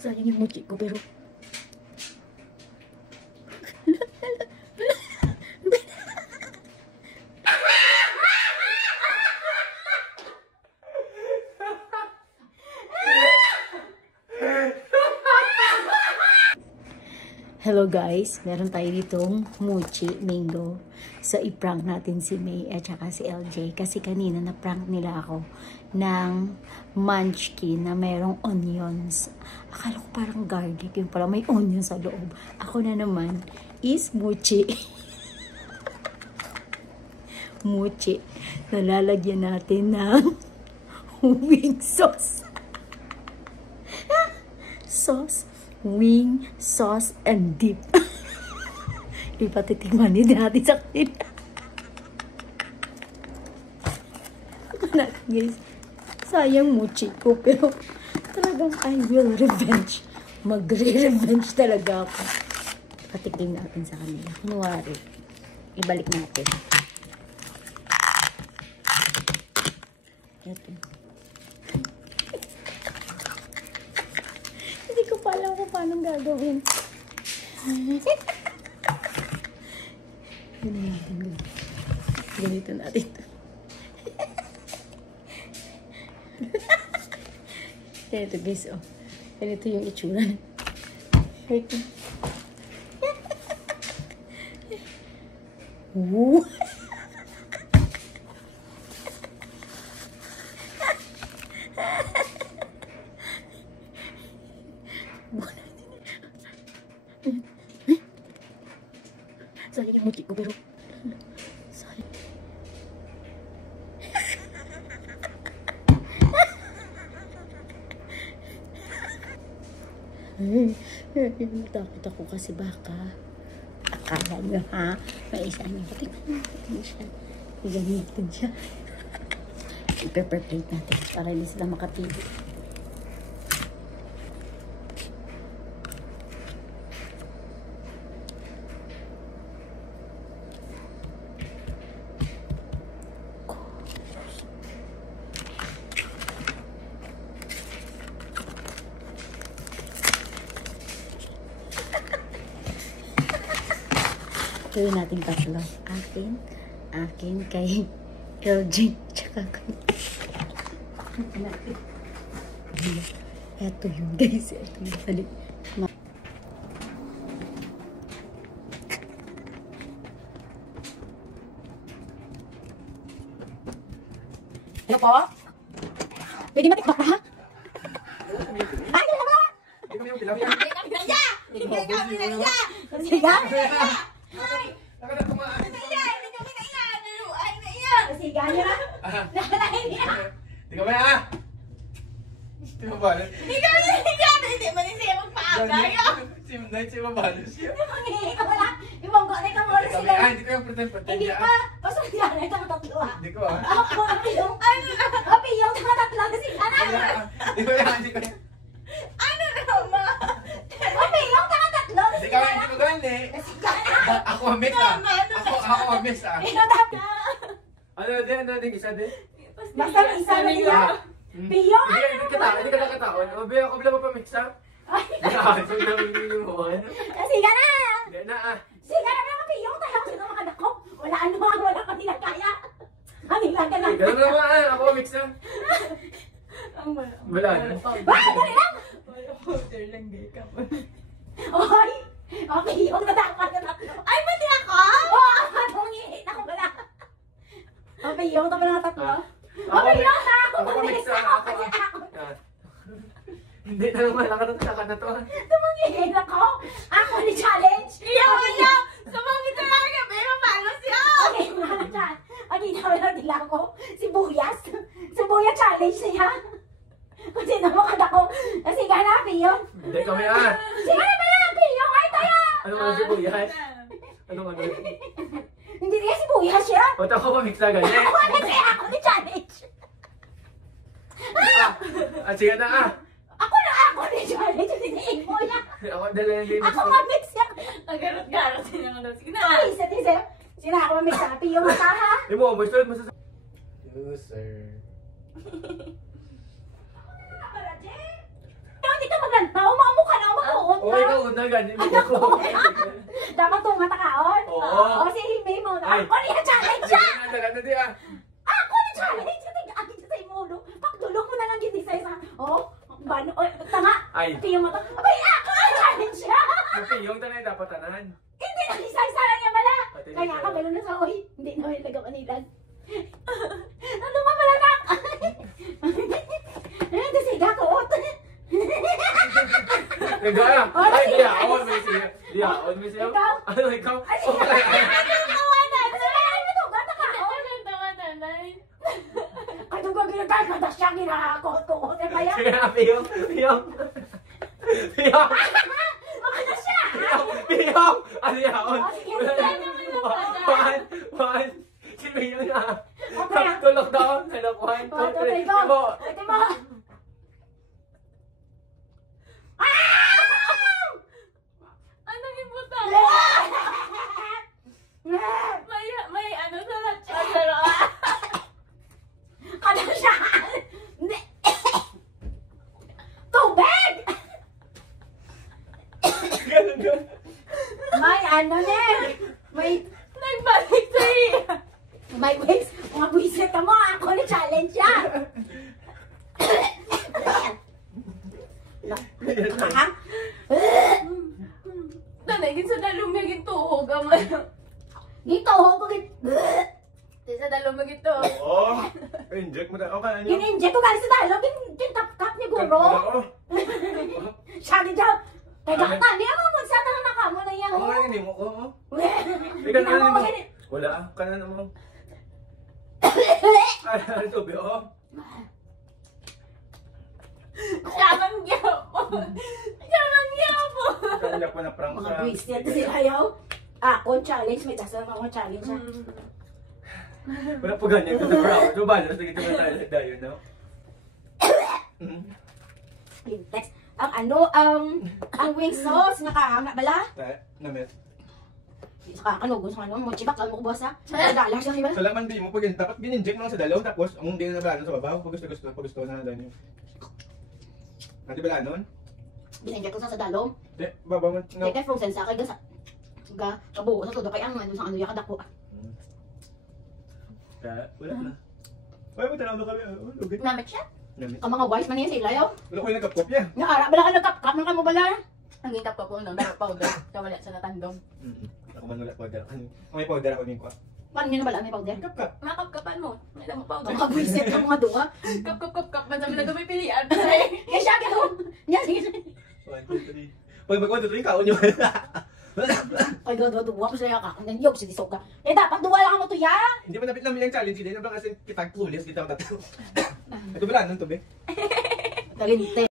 Sayang yung mochi ko, pero... Hello guys, meron tayo ditong mochi mango. So i-prank natin si May at saka si LJ kasi kanina na-prank nila ako ng munchkin na merong onions. Akala ko parang garlic, yung pala may onion sa loob. Ako na naman is mochi. Mochi. Nalalagyan natin ng wing sauce. Sauce. Wing, sauce, and dip. Ipatitigman din natin sa kanila. Guys, sayang mochi ko, pero talagang I will revenge. Magre-revenge talaga ako. Patitignan natin sa kanila. Kunwari, ibalik natin. Ito. Hindi ko pa alam kung paano gagawin. Ganito natin. Ganito guys, oh. Ganito yung itsura. Ito. Woo! Sayang yung mochi ko, pero sayang. Takot ako kasi baka akala nyo ha, may isa nyo. Tingnan siya. Gamitin siya. I-pepper plate natin para hindi sila makatili. Gawin natin tatlo. Akin, kay LJ, tsaka kay... Ito yun, guys. Ito yun. Dali. Hello po? Pwede matiktok pa, ha? Ay, ano ba? Hindi kami yung pinagya! Hindi kami pinagya! Siga? Siga niya? Nakalain niya? Hindi ka ba na? Hindi mo ba? Hindi ka siya! Hindi mo rin siya magpaagay! Hindi mo ba? Hindi mo rin ka wala! Ibang ko, hindi ka mo rin sila! Hindi ko yung pretend. Hindi pa! Basta yan, ito ang tatlo ha! Hindi ko ha? Ako, apiyong! Apiyong, ito ang tatlo kasi ano? Hindi ko yan, hindi ko yan. Ano naman? Apiyong, ito ang tatlo! Hindi ko gawin eh! Ako ang mix ah! Ako ang mix ah! Ito tatlo! Ano din, isa din? Basta may isa na niya! Piyong! Hindi ka nakataon. Mabi ako bila mo pa mix ah! Nakakasog namin yung buwan. Siga na! Hindi na ah! Siga na mga piyong! Tayo ko sino mga dako! Wala ka nila kaya! Kanila ka lang! Gano'n naman ah! Ako ang mix ah! Wala na. Dali lang! Powder lang gay ka mo. Oy! Piyong na dapat na tatlo! Ay, pati ako? Oo! Anong iit ako wala! Piyong, ito na tatlo? Piyong na ako! Mabilis ako! Hindi na naman, nakatansaka na to. Tumangin ako! Ako ni challenge! Iya! Sumamit na lang niya, pero paano siya? Okay, mga chan. Ang ginawa lang nila ako, sibuyas. Sibuyas challenge siya. Kung sino mo kadako. Kasi gana, Piyong. Hindi kami ah! Sige na pala, Piyong! Ay, tayo! Ano nga si Buyas? Ano nga? Hindi niya sibuyas siya. Ba't ako pa mix na ganyan? Ako ni challenge. Sige na ah! Ako ni challenge. Hindi mo niya. Ako dala yung mix. Ako mamix siya. Nagarot-garot din naman daw. Sige na! Ay, isa. Sina ako mamix siya. Piyong mata ha. Hindi mo, basta User. Dito maganda. Oo, ikaw una ganyan ako. Dapat tunga takaon. Oo. O si May mo. Ay. Ako niya challenge siya. Naganda di ah. Ako ni challenge siya. Tingnan sa imulo. Pagdulong mo na lang gindi sa isa. Oh, bano. O, tanga. Ay. Piyo mo to. Abay, ako ni challenge siya. Yung tanay dapat tanan. Hindi na isa-isa lang niya pala. Pati Kaya siya. ka meron na sa oy. Hindi na may taga-Manilan. Ano nga pala nak? Kasi gakot. Nagaya. Oh, Ay, sige. di ako. May siya. Di ako. May siya. Ikaw? Ano ikaw? Ay, sige. Tawanan! Ay, ano to? Gata ka. Ang tawanan, Nay. Ano ka ginagay? Mata siya ginakakot-kot. Eh, kaya? Sige na, Piyong. Piyong. Piyong. Ano siya? Piyong. Ano yun? Oh, sige, One. Si Piyong na. Okay. Tulog daw. Tulog. 1, 2, Oh, 3. ito mo. Ito mo. Anong ibuta? May ano sa lahat. Ano siya? Tubig! Ganun. May ano na. May Nagbalik sa iya. may ways. Mga buwisit ka mo. Ako ni challenge siya. Ha? Tanay, sa dalong maging tuhog. Amay. Dito ho. Bakit? Sa dalong maging tuhog. Oo. Inject mo na. Okay, ano? Gininject ko galing sa dalo. Ginkap-kap ni Guro. Siya ni Jaw. Teka ka. Di ako magsata na nakamo na yan. Ako nga mo ko. Hindi na ako magin. Wala. Kanan mo. Ay, ano to, Biyo? Siyamang gyapon. Siyamang gyapon. Kaya ko na prank Mga sa... buwisit sila yaw. Ako challenge. May dasal mga challenge siya. Wala po ganyan. Ito na prank. Ito ba? Nasa gito na tayo. Dayo, no? Text. Ang ano, ang wing sauce, nakahanga bala. Namit. Saka ano, gusto ano, mochi bak, alam mo ko boss ha? $1 siya, iba? Sa laman di mo pag dapat gininject mo lang sa dalaw tapos ang hindi na balance sa babaw pag gusto na lang yun. Ate bala nun? Binenject ko sa dalom. Di, babaw mo. No. Kaya frozen sa akin, ga, kabuo sa todo, kaya ang ano, sa ano, yakadak ko. Kaya, wala na. Ay, mo tanaw kami. Lugit. Namit siya? Namit. Ang mga wise man yan sila, yaw. Wala ko yung nagkapkopya. Naara, bala ka nagkap ng kamo bala. Ang hingkap ko po nung dark powder. Kawala sa natandong. Ako man wala powder. May powder ako nito. Paano nyo na bala, may powder? Kap. Makapkapan mo. May lang mo powder. Ang mga buwisit ng mga duha. Kap. Masabi na may pilihan. Kaya siya, gano'n. Yan, sige. 1, 2, 3. Pag mag-1, 2, 3, kaon nyo. Ay, duwa ko sila ka. Ang yok, sige, soka. Eh, dapat duwa lang mo to, ya. Hindi mo napit namin yung challenge. Hindi na ba kasi kitag pulis. Kita ko tatlo. Ito ba lang, nung tubig? Talinte.